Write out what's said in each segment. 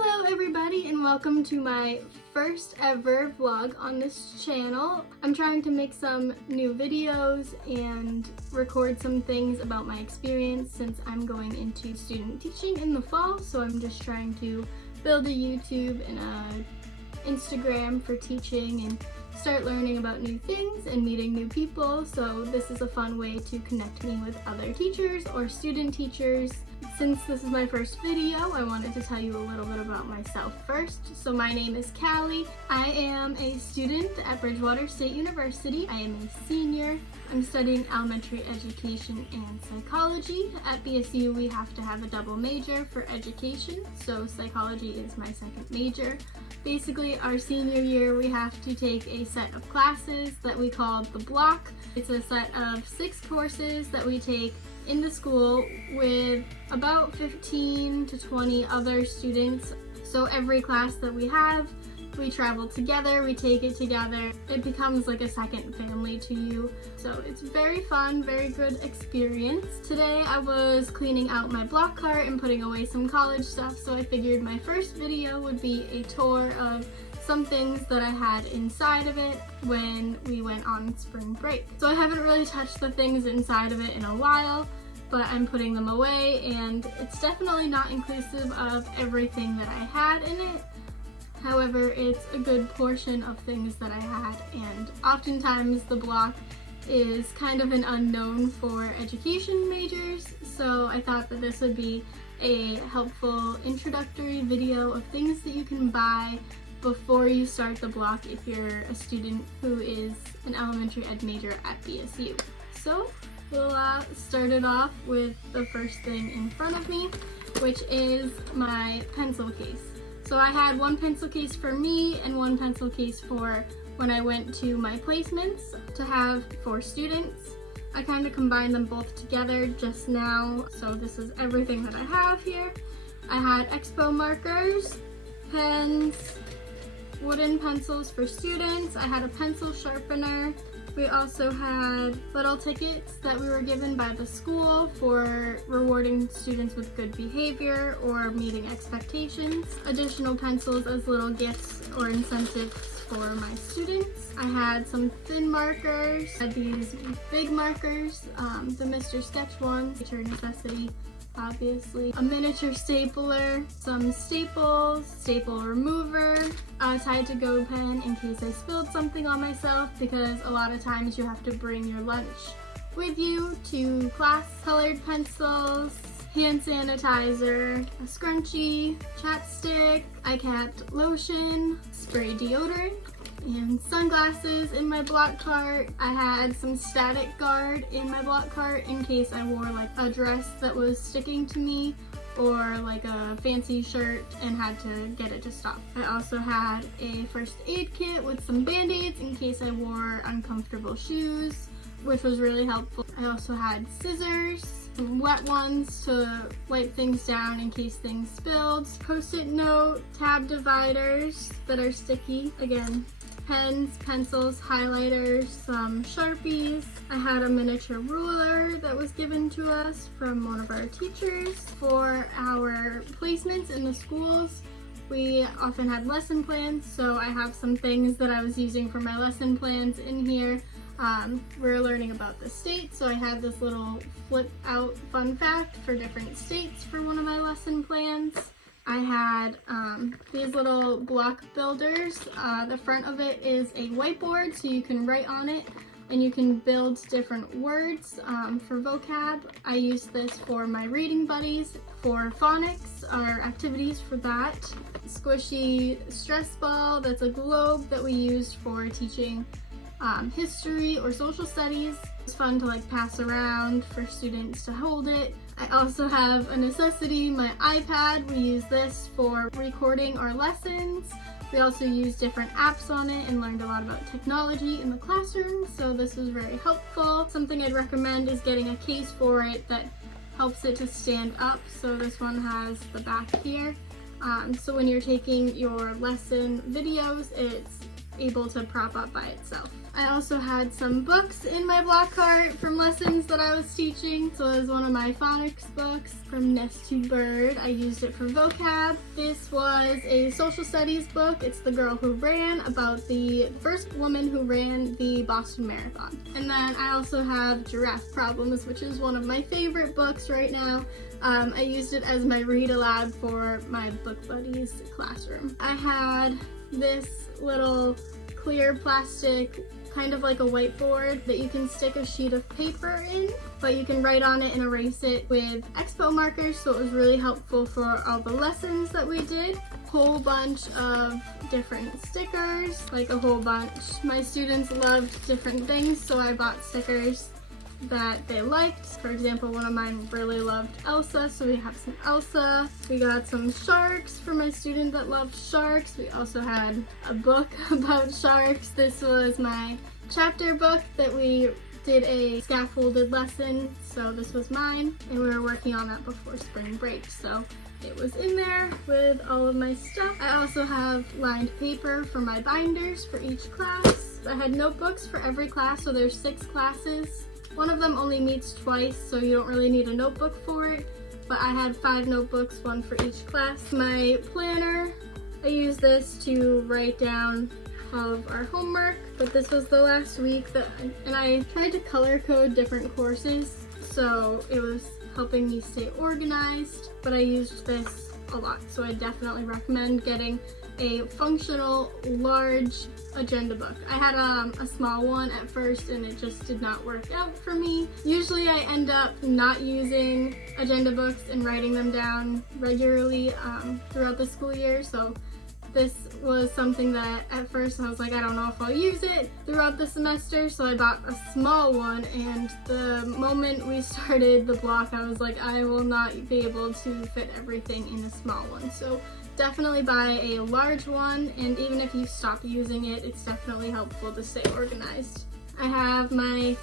Hello everybody and welcome to my first ever vlog on this channel. I'm trying to make some new videos and record some things about my experience since I'm going into student teaching in the fall, so I'm just trying to build a YouTube and a Instagram for teaching and start learning about new things and meeting new people. So this is a fun way to connect me with other teachers or student teachers. Since this is my first video, I wanted to tell you a little bit about myself first. So my name is Callie. I am a student at Bridgewater State University. I am a senior. I'm studying elementary education and psychology. At BSU, we have to have a double major for education, so psychology is my second major. Basically, our senior year, we have to take a set of classes that we call the block. It's a set of 6 courses that we take in the school with about 15 to 20 other students. So every class that we have, we travel together, we take it together. It becomes like a second family to you. So it's very fun, very good experience. Today I was cleaning out my block cart and putting away some college stuff, so I figured my first video would be a tour of some things that I had inside of it when we went on spring break. So I haven't really touched the things inside of it in a while, but I'm putting them away, and it's definitely not inclusive of everything that I had in it. However, it's a good portion of things that I had, and oftentimes the block is kind of an unknown for education majors, so I thought that this would be a helpful introductory video of things that you can buy before you start the block if you're a student who is an elementary ed major at BSU. So we'll start it off with the first thing in front of me, which is my pencil case. So I had one pencil case for me and one pencil case for when I went to my placements to have for students. I kind of combined them both together just now, so this is everything that I have here. I had Expo markers, pens, wooden pencils for students. I had a pencil sharpener. We also had little tickets that we were given by the school for rewarding students with good behavior or meeting expectations. Additional pencils as little gifts or incentives for my students. I had some thin markers. I had these big markers, the Mr. Sketch ones, which are a necessity. Obviously, a miniature stapler, some staples, staple remover, a Tide to Go pen in case I spilled something on myself, because a lot of times you have to bring your lunch with you to class, colored pencils, hand sanitizer, a scrunchie, chapstick, I kept lotion, spray deodorant, and sunglasses in my block cart. I had some static guard in my block cart in case I wore like a dress that was sticking to me or like a fancy shirt and had to get it to stop. I also had a first aid kit with some band-aids in case I wore uncomfortable shoes, which was really helpful. I also had scissors, some wet ones to wipe things down in case things spilled, post-it note, tab dividers that are sticky, again, pens, pencils, highlighters, some Sharpies. I had a miniature ruler that was given to us from one of our teachers. For our placements in the schools, we often had lesson plans, so I have some things that I was using for my lesson plans in here. We're learning about the states, so I had this little flip out fun fact for different states for one of my lesson plans. I had these little block builders. The front of it is a whiteboard, so you can write on it and you can build different words for vocab. I use this for my reading buddies, for phonics, or activities for that. Squishy stress ball, that's a globe that we used for teaching history or social studies. It's fun to like pass around for students to hold it. I also have a necessity, my iPad. We use this for recording our lessons. We also use different apps on it and learned a lot about technology in the classroom, so this was very helpful. Something I'd recommend is getting a case for it that helps it to stand up. So this one has the back here. So when you're taking your lesson videos, it's able to prop up by itself. I also had some books in my block cart from lessons that I was teaching. So it was one of my phonics books from Nest to Bird. I used it for vocab. This was a social studies book. It's The Girl Who Ran, about the first woman who ran the Boston Marathon. And then I also have Giraffe Problems, which is one of my favorite books right now. I used it as my read aloud for my book buddies classroom. I had this little clear plastic, kind of like a whiteboard, that you can stick a sheet of paper in, but you can write on it and erase it with Expo markers, so it was really helpful for all the lessons that we did. Whole bunch of different stickers, like a whole bunch. My students loved different things, so I bought stickers that they liked. For example, one of mine really loved Elsa, so we have some Elsa. We got some sharks for my student that loved sharks. We also had a book about sharks. This was my chapter book that we did a scaffolded lesson, so this was mine, and we were working on that before spring break, so it was in there with all of my stuff. I also have lined paper for my binders for each class. I had notebooks for every class, so there's 6 classes. One of them only meets twice, so you don't really need a notebook for it, but I had 5 notebooks, 1 for each class. My planner, I use this to write down all of our homework, but this was the last week and I tried to color code different courses, so it was helping me stay organized, but I used this a lot, so I definitely recommend getting a functional, large agenda book. I had a small one at first and it just did not work out for me. Usually I end up not using agenda books and writing them down regularly throughout the school year, so this was something that at first I was like, I don't know if I'll use it throughout the semester, so I bought a small one, and the moment we started the block I was like, I will not be able to fit everything in a small one. So definitely buy a large one, and even if you stop using it, it's definitely helpful to stay organized. I have my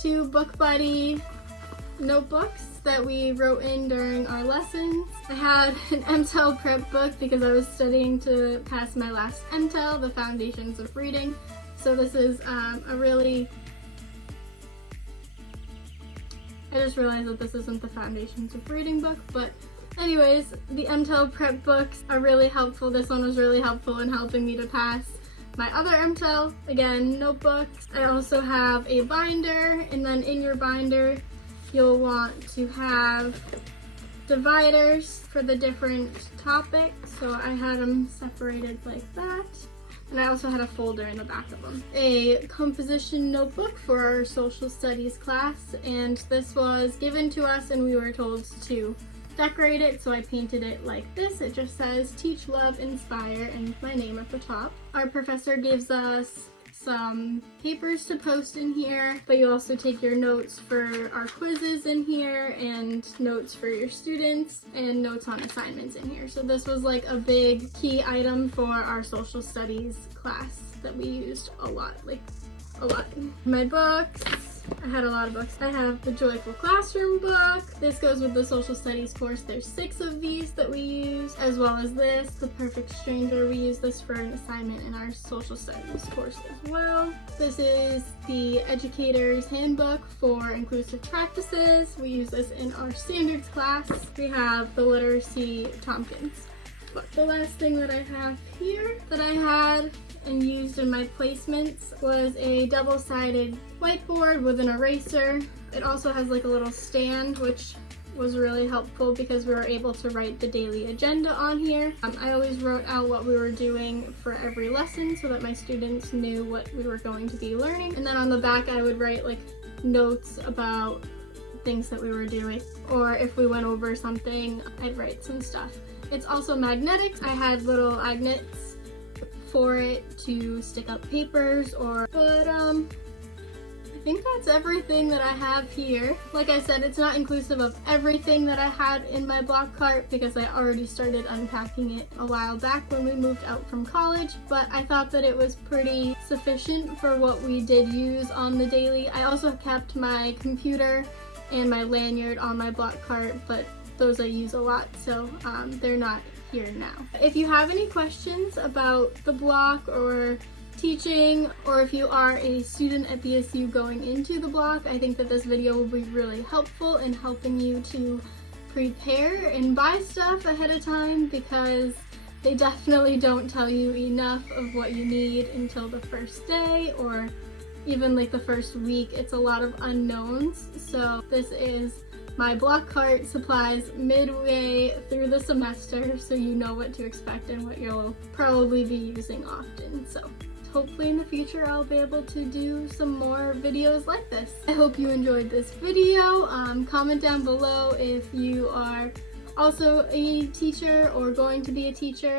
2 Book Buddy notebooks that we wrote in during our lessons. I had an MTEL prep book because I was studying to pass my last MTEL, the Foundations of Reading. So this is I just realized that this isn't the Foundations of Reading book, but anyways, the MTEL prep books are really helpful. This one was really helpful in helping me to pass my other MTEL. Again, notebooks. I also have a binder, and then in your binder you'll want to have dividers for the different topics. So I had them separated like that. And I also had a folder in the back of them. A composition notebook for our social studies class, and this was given to us and we were told to decorate it, so I painted it like this. It just says Teach, Love, Inspire, and my name at the top. Our professor gives us some papers to post in here, but you also take your notes for our quizzes in here, and notes for your students, and notes on assignments in here. So this was like a big key item for our social studies class that we used a lot, like a lot. My books, I had a lot of books. I have the Joyful Classroom book. This goes with the social studies course. There's 6 of these that we use, as well as this, The Perfect Stranger. We use this for an assignment in our social studies course as well. This is the Educator's Handbook for Inclusive Practices. We use this in our standards class. We have the Literacy Tompkins book. The last thing that I have here that I had and used in my placements was a double-sided whiteboard with an eraser. It also has like a little stand, which was really helpful because we were able to write the daily agenda on here. I always wrote out what we were doing for every lesson so that my students knew what we were going to be learning. And then on the back I would write like notes about things that we were doing, or if we went over something, I'd write some stuff. It's also magnetic. I had little magnets for it to stick up papers but I think that's everything that I have here. Like I said, it's not inclusive of everything that I had in my block cart because I already started unpacking it a while back when we moved out from college, but I thought that it was pretty sufficient for what we did use on the daily. I also kept my computer and my lanyard on my block cart, but those I use a lot, so they're not here now. If you have any questions about the block or teaching, or if you are a student at BSU going into the block, I think that this video will be really helpful in helping you to prepare and buy stuff ahead of time, because they definitely don't tell you enough of what you need until the first day or even like the first week. It's a lot of unknowns. So this is my block cart supplies midway through the semester, so you know what to expect and what you'll probably be using often. So hopefully in the future I'll be able to do some more videos like this. I hope you enjoyed this video. Comment down below if you are also a teacher or going to be a teacher.